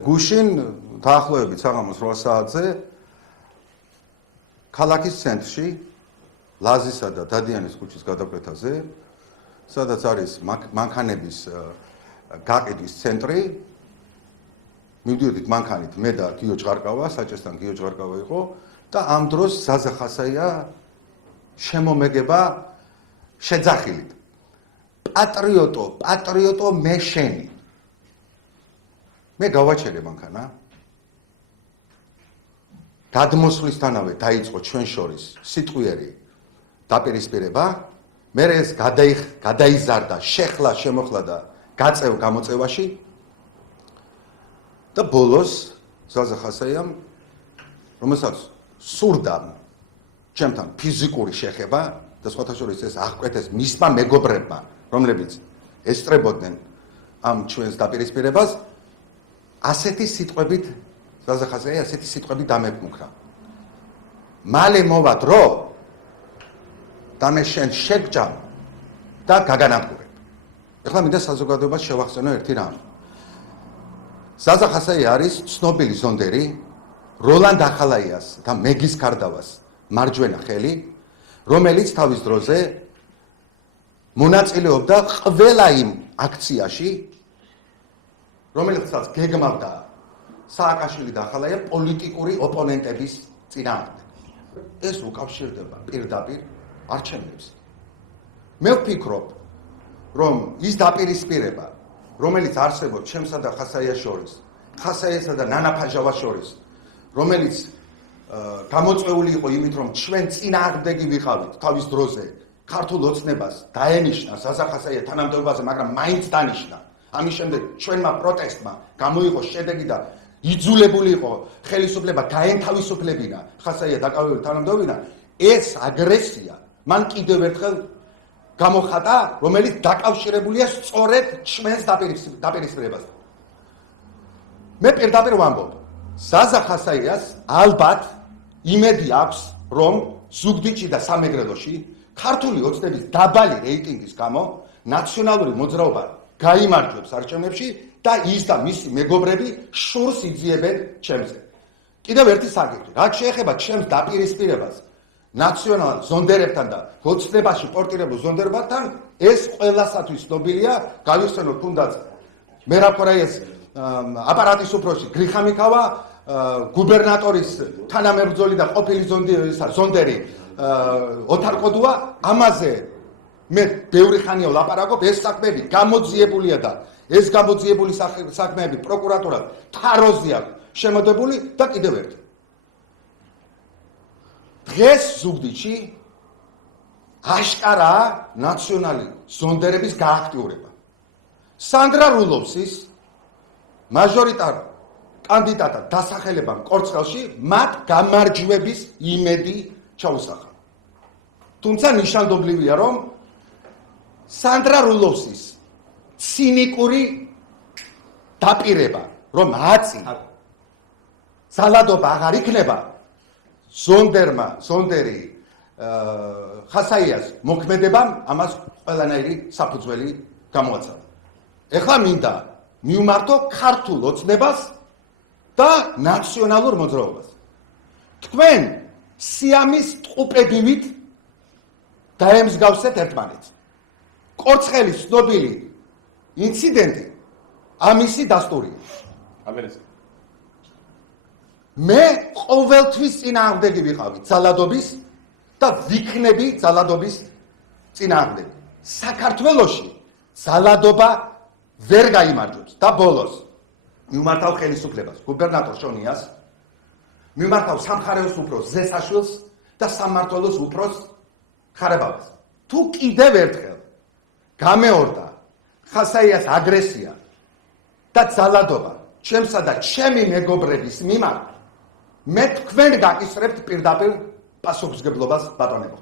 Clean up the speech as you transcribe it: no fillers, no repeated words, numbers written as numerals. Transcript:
გუშინ დაახლოებით საღამოს 8 საათზე ქალაქის ცენტრში ლაზისა და დადიანის ქუჩის გადაკვეთაზე, სადაც არის მანქანების გაყიდვის ცენტრი, მივდიოდით მანქანით მე და გიო ჭყარკავა, საჭესთან გიო ჭყარკავა იყო და ამ დროს ზაზა ხასაია შემომეგება შეძახილით. პატრიოტო მე შენი. მე გავაჩერე მანქანა. გადმოსვლისთანავე დაიწყო ჩვენ შორის სიტყვიერი დაპირისპირება, მე ეს გადაიზარდა, შეხლა, შემოხლა და გაწევ გამოწევაში და ბოლოს ზაზა ხასაიამ, რომელსაც სურდა ჩემთან ფიზიკური შეხება და სხვათა შორის ეს აღკვეთეს მისმა მეგობრებმა, რომლებიც ესწრებოდნენ ამ ჩვენს დაპირისპირებას, ასეთი სიტყვებით ზაზა ხასაია ასეთი სიტყვებით დამეკმუქრა. მალე მოვა დრო და მე შენ შეგჯამ და გაგანადგურებ. ეხლა მინდა საზოგადოებას შევახსენო ერთი რამ. ზაზა ხასაია არის ცნობილი ზონდერი, როლანდ ახალაიას და მეგის კარდავას მარჯვენა ხელი, რომელიც თავის დროზე მონაწილეობდა ყველა იმ აქციაში, რომელსაც გეგმავდა სააკაშვილი და ახალაია პოლიტიკური ოპონენტების წინააღმდეგ. ეს უკავშირდება პირდაპირ არჩევნებს. მე ვფიქრობ, რომ ის დაპირისპირება, რომელიც არსებობს ჩემსა და ხასაიას შორის, ხასაიასა და ნანა ფაჟავას შორის, რომელიც გამოწვეული იყო იმით, რომ ჩვენ წინააღმდეგი ვიყავით თავის დროზე ქართულ ოცნებას დაენიშნა ზაზა ხასაია თანამდებობაზე, მაგრამ მაინც დანიშნა. ამის შემდეგ ჩვენმა პროტესტმა გამოიღო შედეგი და იძულებული იყო ხელისუფლება გაენთავისუფლებინა ხასაია დაკავებული თანამდებობიდან. ეს აგრესია მან კიდევ ერთხელ გამოხატა, რომელიც დაკავშირებულია სწორედ ჩვენს დაპირისპირებასთან. მე პირდაპირ ვამბობ, ზაზა ხასაიას ალბათ იმედი აქვს, რომ ზუგდიდში და სამეგრელოში ქართული ოცნების დაბალი რეიტინგის გამო ნაციონალური მოძრაობა გაიმარჯვებს არჩევნებში და ის და მისი მეგობრები შურს იძიებენ ჩემზე. კიდევ ერთი საკითხი, რაც შეეხება ჩემს დაპირისპირებას ნაციონალ ზონდერებთან და ოცნებაში პორტირებულ ზონდერებთან, ეს ყველასათვის ცნობილია, გავიხსენოთ თუნდაც მერაფორაიას აპარატის უფროსი გრიხამიკავა, გუბერნატორის თანამებრძოლი და ყოფილი ზონდერი ოთარ ყოდუა, ამაზე მე ბევრი ხანია ვლაპარაკობ, ეს საქმეები გამოძიებულია და ეს გამოძიებული საქმეები პროკურატურად თაროზე აქვს შემოდებული და კიდევ ერთი. დღეს ზუგდიდში აშკარაა ნაციონალი ზონდერების გააქტიურება. სანდრა რულოვსის მაჟორიტარ კანდიდატად დასახელებამ კორცხელში მათ გამარჯვების იმედი ჩაუსახა. თუმცა ნიშანდობლივია, რომ სანდრა რულოვსის ცინიკური დაპირება, რომ ძალადობა აღარ იქნება, ზონდერი ხასაიას მოქმედებამ ამას ყველანაირი საფუძველი გამოაცხადა. ეხლა მინდა მივმართო ქართულ ოცნებას და ნაციონალურ მოძრაობას. თქვენ სიამის ტყუპებივით დაემსგავსეთ ერთმანეთს. კორცხელის ცნობილი ინციდენტი ამისი დასტურია. მე ყოველთვის წინააღმდეგი ვიყავი ძალადობის და ვიქნები ძალადობის წინააღმდეგი. საქართველოში ძალადობა ვერ გაიმარჯვებს და ბოლოს მიმართავ ხელისუფლებას, გუბერნატორ შონიას, მიმართავ სამხარეოს უფროს ზესაშვილს და სამმართველოს უფროს ხარებავას. თუ კიდევ ერთხელ გამეორდა ხასაიას აგრესია და ძალადობა ჩემსა და ჩემი მეგობრების მიმართ, მე თქვენ გაკისრებთ პირდაპირ პასუხისმგებლობას, ბატონებო.